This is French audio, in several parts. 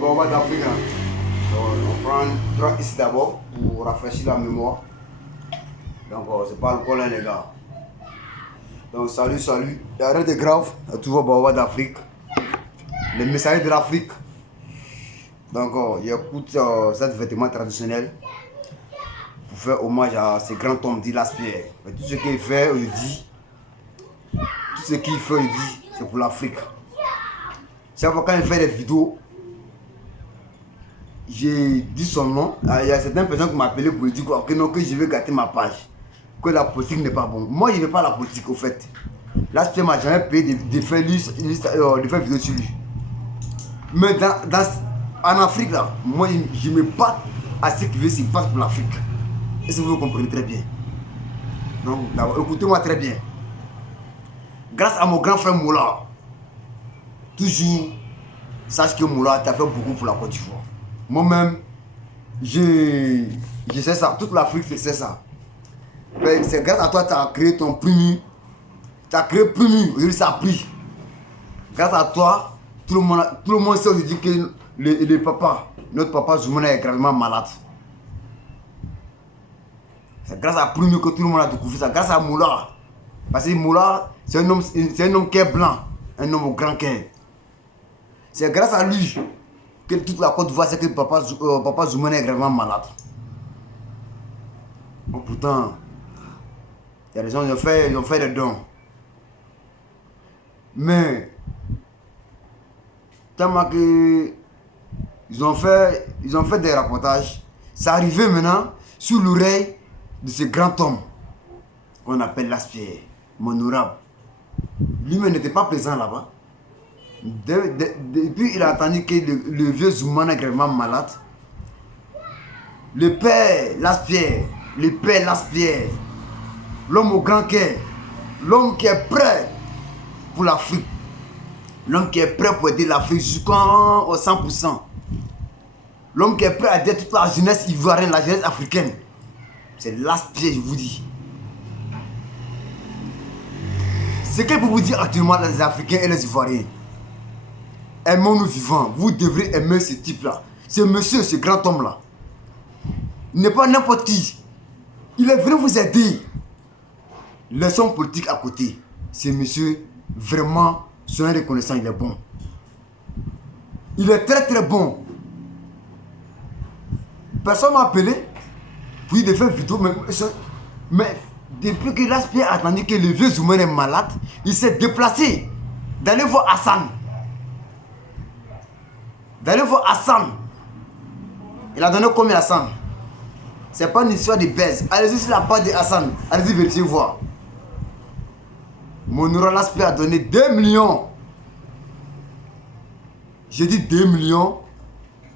Baobab d'Afrique. On prend 3 ici d'abord pour rafraîchir la mémoire. Donc c'est pas alcool, hein, les gars. Donc salut. Il y a rien de grave. Toujours Baobab d'Afrique. Les messagers de l'Afrique. Donc j'écoute cet vêtement traditionnel pour faire hommage à ce grand homme dit Laspierre. Tout ce qu'il fait, il dit. Tout ce qu'il fait, il dit, c'est pour l'Afrique. Chaque fois quand il fait des vidéos, j'ai dit son nom. Il y a certaines personnes qui m'ont appelé pour dire que, non, que je vais gâter ma page. Que la politique n'est pas bon. Moi, je ne vais pas la politique, au fait. Laspierre m'a jamais payé de faire vidéo sur lui. Mais en Afrique, là, moi, je me bats à ce qu'il veut se battre pour l'Afrique. Et ça, vous comprenez très bien. Donc, écoutez-moi très bien. Grâce à mon grand frère Moula, toujours, sache que Moula t'a fait beaucoup pour la Côte d'Ivoire. Moi-même, je sais ça. Toute l'Afrique sait ça. C'est grâce à toi que tu as créé ton Primu. Tu as créé Primu. Aujourd'hui, ça a pris. Grâce à toi, tout le monde sait aujourd'hui que notre papa Zoumana est gravement malade. C'est grâce à Primu que tout le monde a découvert ça. Grâce à Moula. Parce que Moula, c'est un homme qui est blanc. Un homme au grand cœur. C'est grâce à lui que toute la Côte d'Ivoire sait que papa Zoumana est gravement malade. Bon, pourtant, il y a des gens qui ont fait des dons. Mais, tellement que ils ont fait des reportages, ça arrivait maintenant sur l'oreille de ce grand homme qu'on appelle Laspierre, mon honorable. Lui-même n'était pas présent là-bas. Depuis il a entendu que le vieux Zoumana est gravement malade. Le père Laspierre, l'homme au grand cœur, l'homme qui est prêt pour l'Afrique, l'homme qui est prêt pour aider l'Afrique jusqu'au 100%, l'homme qui est prêt à aider toute la jeunesse ivoirienne, la jeunesse africaine, c'est Laspierre, je vous dis. Ce que je peux vous dire actuellement, les Africains et les Ivoiriens, aimons-nous vivants. Vous devrez aimer ce type-là. Ce monsieur, ce grand homme-là. Il n'est pas n'importe qui. Il est venu vous aider. Laissons politique à côté. Ce monsieur, vraiment, soyez reconnaissant, il est bon. Il est très bon. Personne m'a appelé pour lui de faire une vidéo. Mais depuis que Laspierre a entendu que le vieux Zoumana est malade, il s'est déplacé d'aller voir Hassan. Il a donné combien Hassan? C'est pas une histoire de baise. Allez-y sur la page de Hassan. Allez-y vérifier voir. Mon honorable Laspierre a donné 2 millions. J'ai dit 2 millions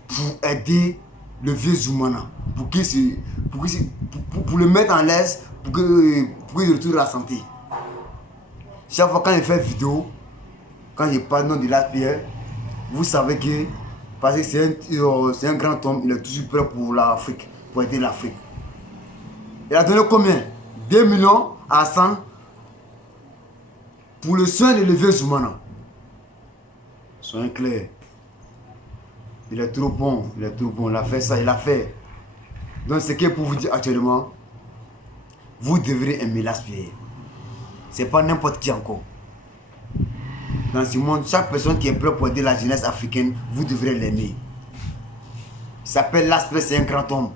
pour aider le vieux Zoumana. Pour le mettre en l'aise, pour qu'il retrouve la santé. Chaque fois quand il fait vidéo, quand il parle nom de Laspierre, vous savez que parce que c'est un grand homme, il est toujours prêt pour l'Afrique, pour aider l'Afrique. Il a donné combien? 2 millions à Hassan pour le soin de le vieux Zoumana. Soyez clairs. Il est trop bon, il a fait ça, il a fait. Donc ce que pour vous dire actuellement, vous devrez aimer Laspierre. C'est pas n'importe qui encore. Dans ce monde, chaque personne qui est prête pour aider la jeunesse africaine, vous devrez l'aimer. Il s'appelle Laspierre, c'est un grand homme.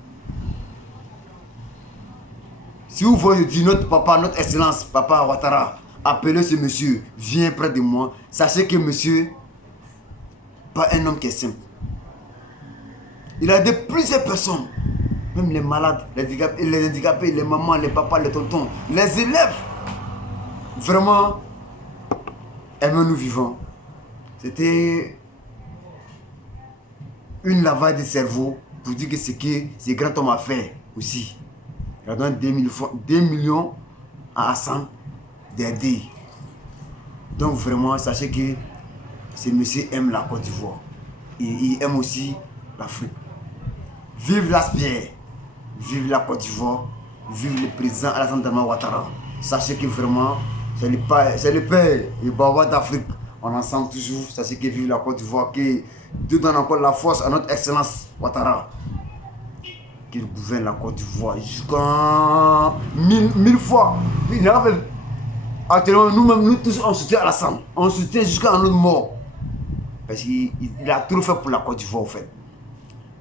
Si vous voyez dire notre papa, notre excellence, papa Ouattara, appelez ce monsieur, viens près de moi, sachez que monsieur, pas un homme qui est simple. Il a aidé plusieurs personnes, même les malades, les handicapés, les mamans, les papas, les tontons, les élèves. Vraiment, aimons-nous vivants. C'était une lavage de cerveau pour dire que ce que ce grand homme a fait aussi. Il a donné 2 millions à Hassan d'aider. Donc vraiment, sachez que ce monsieur aime la Côte d'Ivoire. Il aime aussi l'Afrique. Vive Laspierre, vive la Côte d'Ivoire, vive le président Alassane Dramane Ouattara. Sachez que vraiment, c'est le père et Baobab d'Afrique. On ensemble toujours, sachez que vive la Côte d'Ivoire, que Dieu donne encore la force à notre excellence Ouattara, qu'il gouverne la Côte d'Ivoire jusqu'à 1000 fois. Actuellement, nous-mêmes, nous tous, on soutient Alassane. On soutient jusqu'à notre mort. Parce qu'il a tout fait pour la Côte d'Ivoire, en fait.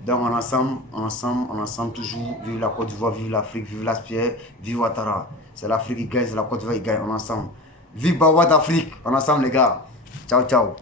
Donc, on ensemble toujours. Vive la Côte d'Ivoire, vive l'Afrique, vive l'Aspire, vive Ouattara. C'est l'Afrique qui gagne, c'est la Côte d'Ivoire qui gagne, on ensemble. Vive Bawa d'Afrique, on ensemble, les gars. Ciao, ciao.